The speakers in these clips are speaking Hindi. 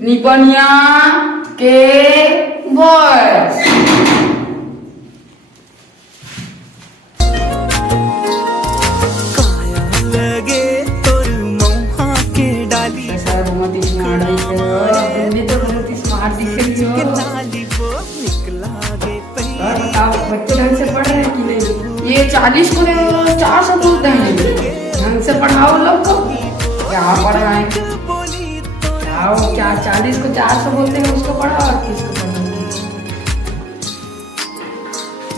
निपनिया के बॉयज लगे तोर मोहा के डाली बहुत ही स्मार्ट दिख रही हो। लाली वो निकला गे पहली आप बच्चे ढंग से पढ़ रहे हैं कि नहीं? ये 40 को 400 बोलते हैं। ढंग से पढ़ाओ लोग को। क्या पढ़ाएं? क्या 40 को 400 बोलते हैं उसको पढ़ाओ और किसको पढ़ाओ?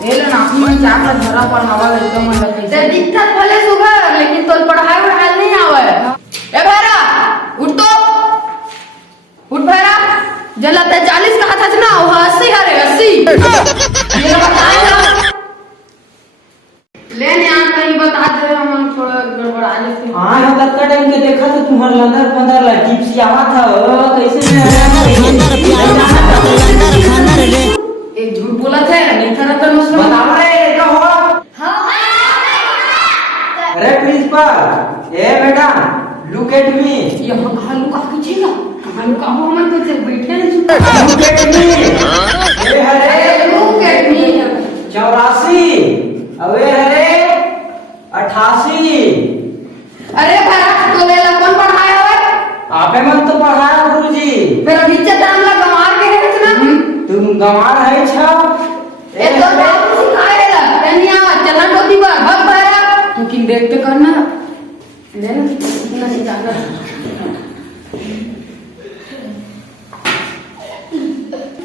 ये लो ना अपनी क्या कर धरा पढ़ावा एकदम अलग है। ते दिक्कत बोले सुबह लेकिन तो पढ़ाई हाल नहीं आवे। ए भैरा उठ तो उठ भैरा जला ते 40 कहा था ना वो 80 हरे 80 ये बताया ले यहाँ कहीं बता दे हम थोड़ा गड़बड़ा जाते हैं। हाँ हम कत्ता टाइम के देखा तो तुम्हारा लंदर फंदर ला टिप्स आवा था कैसे एक झूठ बोला था नहीं था तो उसमें बताओ रे क्या हुआ? अरे प्रिंसिपल ए मैडम लुक एट मी ये हालू का कीजिएगा हालू का हो मत से बैठे नहीं look at me A Hare look at मी 84 अबे हरे 88 अरे भरा तो ले ला कौन पढ़ाया है आपे मत तो पढ़ाया गुरुजी फिर नीचे दाम ला गमार के है ना तुम गंवार है छा ए तो बाबू सिखाएगा तनिया चला टोती पर भग भरा तू किन देख के करना ले ना इतना नहीं जाना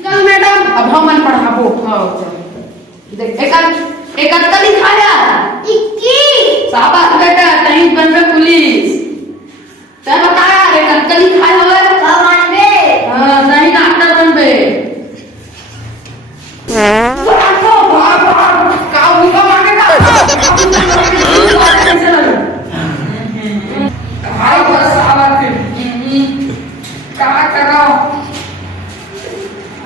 चल मैडम अब हम पढ़ाबो हां देख एक अत्ता लिखाया 21 शाबाश बेटा तहीं बनबे पुलिस चल बताया एक अत्ता लिखाया है हां बनबे हां तहीं डॉक्टर बनबे का होगा मांगेगा हाय बस शाबाश क्या करो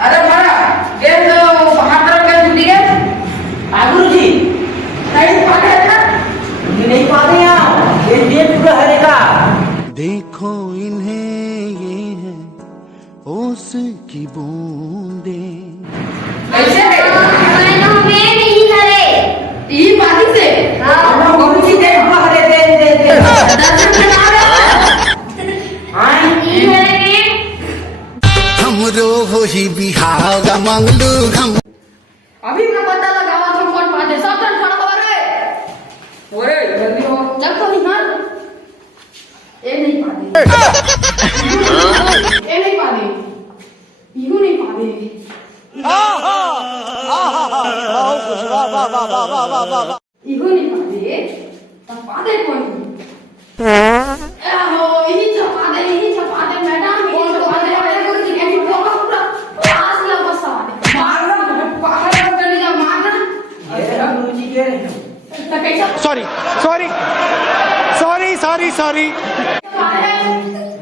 अरे भरा ये तो बाहर तरफ के छुट्टी है गुरुजी नहीं पाते ना नहीं पाते यहाँ ये डेट पूरा हरे का देखो इन्हें ये है ओस की बूंदे कैसे मैंने में नहीं करे ई पानी से हम गुरुजी डेट पूरा हरे दे दर्शन में आ रहे हाँ नहीं करे हमरो हो ही बिहार मंगलू हम अभी मैं पता लगावा तुम कौन पाते सब जन खड़ा हो रहे ओए जल्दी हो चल तो निकाल ए नहीं पाते ए नहीं पाते यू नहीं पाते इहो नहीं पाते तब पाते कौन हो यही छपा दे मैडम यही छपा दे मेरे गुरुजी के पूरा पास लगा सारे मारना बाहर चले जा मारना ये गुरुजी के तो कैसा सॉरी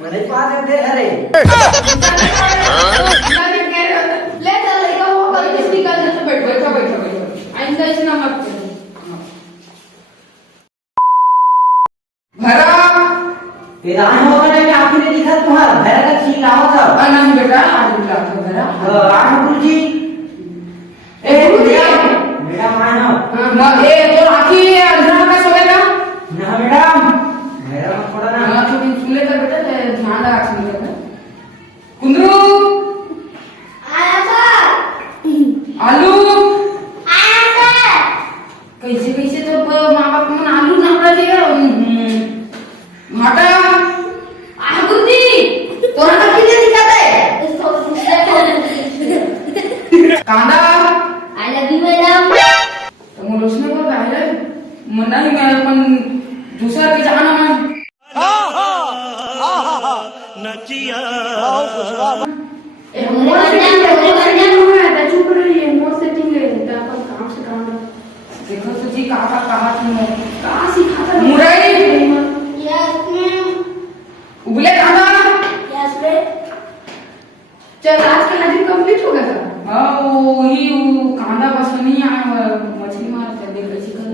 मेरे पास दे हरे ले चल लेगा वो कल किसकी कल जैसे बैठो आइंदा इतना मत करो भरा फिर आए होगा ना कि आपने दिखा तुम्हारा भैया का छीन आओ था नहीं बेटा आज बुला के भरा आठ गुरुजी ए गुरुजी मैडम आए हो हां ए तो राखी अंधरा में सोएगा ना मैडम मैडम थोड़ा ना हां छोटी फूले कर बेटा ध्यान रख सुन कुंदरू आया सर आलू आया सर कैसे तो माँ बाप मन आलू ना पड़ेगा माटा आगुती तोरा का किने दिखाते कांदा आई लव यू मैडम तो मोलोसने को पहले मना ही मैं अपन दूसरा के जाना मैं नचिया मोर सेटिंग है चुप रही है मोर सेटिंग है अपन काम से काम देखो तो जी कहा तुम कहा सिखाता मुरई यस मैम उबले कांदा यस मैम चल आज का लगी कंप्लीट हो गया था हाँ वही कांदा बस नहीं आया मछली मार कर दे कैसी कर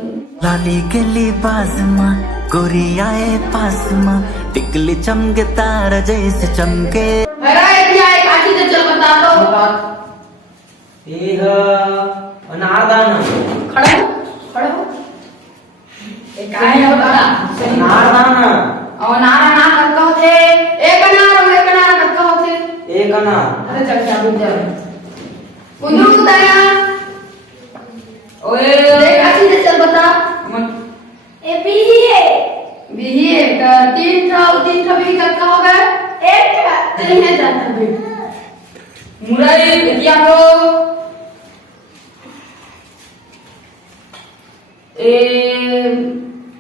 लाली गली बाजमा गोरी आए पासमा टिकली चमके तारा जैसे चमके अरे बता दो। ये है अनारदाना। खड़े हो, खड़े हो। ये काय है बता। अनारदाना। और नारा ना करता होते। एक अनार करता होते। एक अनार। अरे चल क्या बुझ जा। कुंदरू बताया। ओए देख अच्छी से चल बता। ए बिही है। बिही है का तीन था भी करता होगा। एक था। नहीं है जाता भी। मुरई बिटिया को ए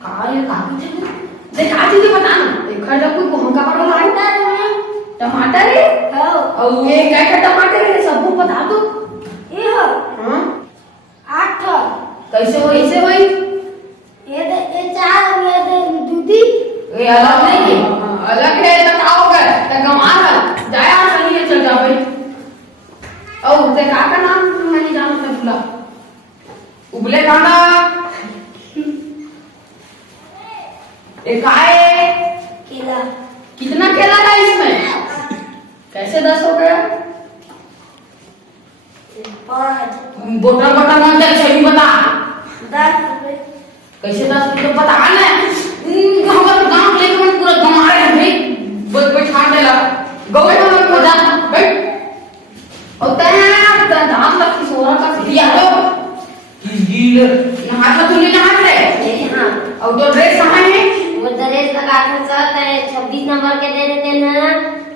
काय काकी चल देख आती तो बता ना देख खड़ा कोई को हमका पड़ो लाई टमाटर है हां और ये क्या क्या टमाटर है सबको बता दो ये हो हां 8 था। कैसे हो ऐसे होई ये 4 ये दूधी ये अलग नहीं है अलग है तो का होगा तो गमार है जाया सही है चल जा भाई और ते का नाम नहीं जानता भूला उबले कांदा ये काय केला कितना केला है इसमें कैसे 10 हो गया 5 बोतल बता ना चल सही बता 10 रुपए कैसे 10 किलो बता ना हमारे गांव लेके मन पूरा गमारे हैं भाई बस बैठा देला गवे हमारे को जा बैठ और तेरा दाम तक की सोरा का दिया तो किस गील? नहा तो तूने नहा रे मेरे हां और तो ड्रेस कहां है वो ड्रेस लगा के चलते हैं 26 नंबर के दे देते हैं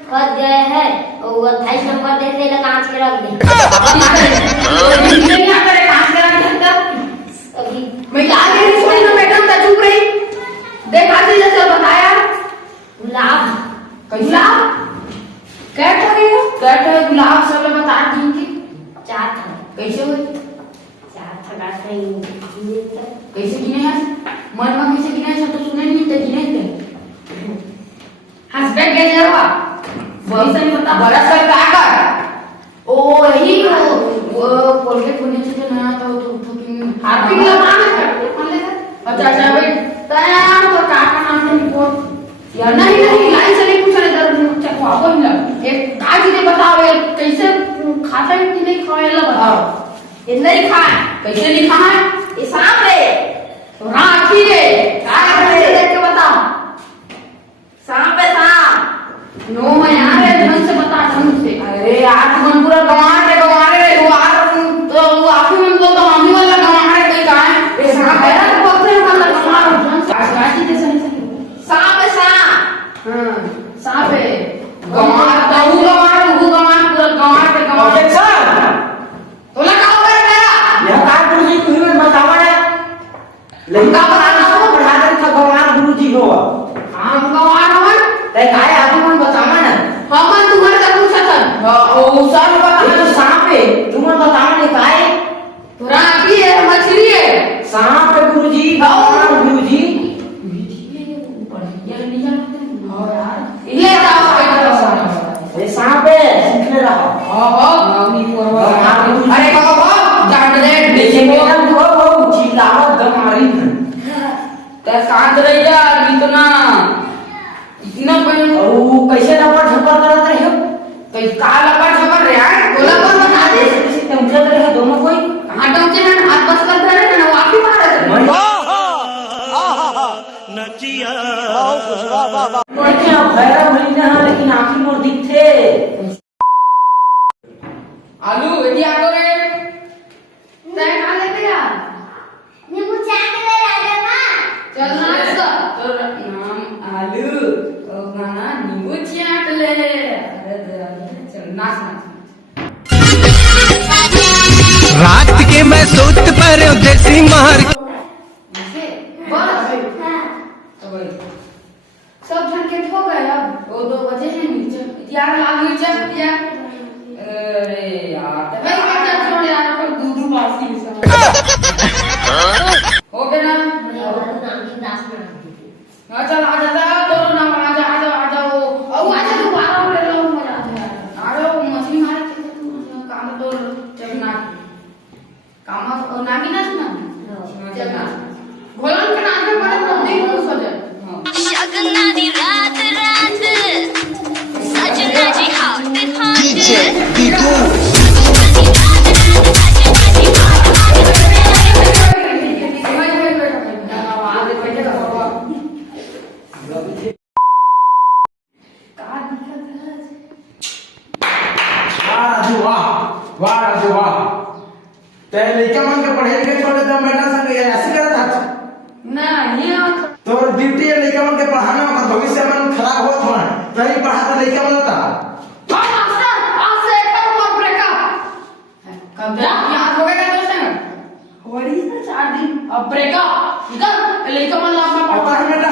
फंस गए हैं और वो 28 नंबर देते हैं कांच के रख दे नहीं आता रे काम करा देता अभी मैं क्या कह रही सोनी ना मैडम ता चुप रही देख आज जैसे बताया गुलाब गुलाब कैट हो गई कैट गुलाब सब लोग बता दी थी 4 था कैसे हुई 4 था नहीं कैसे गिने हैं मन में कैसे गिने सब तो सुने नहीं थे गिने थे हस्बैंड के जरवा वही से बता बड़ा सर का कर ओ यही वो कोलगेट होने से ना तो हाथी लगा ना अच्छा अच्छा भाई तैयार तो काका नाम से रिपोर्ट यार नहीं लाइन से नहीं पूछ रहे इधर चकवा को ही लग एक काज दे बताओ ये कैसे खाता है कि नहीं खाए ला बताओ ये नहीं खाए कैसे नहीं खाए ये सांप है तो राखी है काय कैसे देख के बताओ सांप है सांप नो मैं यार ढंग से बता ढंग से अरे आज मन पूरा गंवार रे वो आर तो वो आखिर में तो हम ही वाला गंवार है कोई कहां है ये सांप है ना पकड़े मतलब गंवार ढंग से काटी दे सही सांप है सांप हां सांप है गंवार तो वो गंवार पूरा गंवार पे गंवार ऑब्जेक्शन। तो लगा होगा तेरा यह काय गुरुजी तुम्हें बतावा है लड़का बनाना हो पढ़ा दे था गवार गुरुजी हो हम गंवार हो ते काय आदमी मन बतावा ना हम तुम्हारे का पूछा था ओ सर ये बता तो सांप है तुम्हें बतावा नहीं काय राखी है मछली है सांप है गुरुजी गवार गुरुजी ले जाओ ये सांप है सीखने रहो अरे बाबा जान दे देखिए मेरा वो चिल्लावत गमारी ते शांत रह जा इतना बन और वो कैसे लपड़ झपड़ करत रहे हो कई का लपड़ झपड़ रे यार बोला कौन बता दे कैसे तुमसे रहे दोनों कोई हां तो के हाथ बस कर दे ना वापी मारे नचिया क्या भैरव महीना है लेकिन आखिर मोर दिखते आलू यदि आतो रे तय खा लेते यार नींबू चाट ले राजा मां चल नाच तो नाम आलू और गाना नींबू चाट ले अरे चल नाच रात के मैं सोच पर देसी मार सब जन के हो गए अब वो 2 बजे हैं नीचे यार लाल मिर्चा या अरे यार तो भाई क्या छोड़ यार पर दूध पास की हो गया ना हाँ चल आ जा तो ना आ जाओ और आ जा तू 12 ले लो मजा आ जाओ मछली मार के तू काम तो चलना काम और नागी ना सुना चलना गोलन के नाम पे बड़ा नहीं खुश हो जाए शगना दी रात रात सजना जी हाथ हाथ राजू वाह राजू वाह ते लइका मन के पढ़े लिखे छोड़ दे बेटा संग ऐसे करत था नहीं तो ड्यूटी है लइका मन के पढ़ाना और भविष्य मन खराब होत हो तरी पढ़ाता लइका मन ता हाँ मास्टर आज से एक और ब्रेकअप कब याद हो गया दोस्त वही ना 4 दिन अब ब्रेकअप इधर लेके मन लाभ में आता है बेटा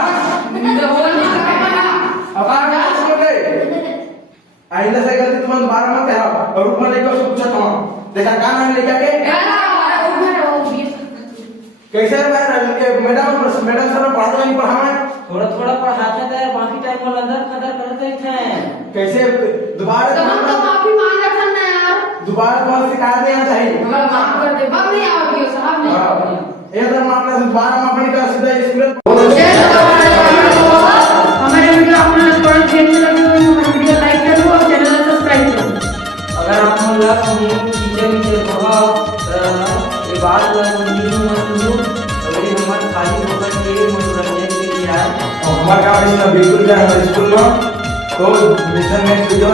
मुझे बोल नहीं सकता अब आ गया इसको दे आइंदा से गलती तुम दोबारा मत करो और ऊपर लेकर पूछत हो देखा काम है लेके के कैसे है मैडम सर पढ़ाते नहीं पढ़ावे थोड़ा थोड़ा पढ़ाते थे बाकी टाइम में अंदर कदर करते थे कैसे दोबारा तो हम तो माफी मांग रहे थे यार दोबारा बहुत शिकायत देना चाहिए हमारा माफ कर दे बम नहीं आओगे साहब नहीं आओगे ये तो मामला से दोबारा माफी का सीधा स्कूल हमारे वीडियो आपने थोड़ा देखने लगे हो हमारे वीडियो लाइक करो और चैनल को सब्सक्राइब करो अगर आप मन लगा हम नीचे प्रभाव ये बात अगर हमारे खाली होकर के मनोरंजन के लिए आए हमारा काम बिल्कुल स्कूल में तो मिशन में जो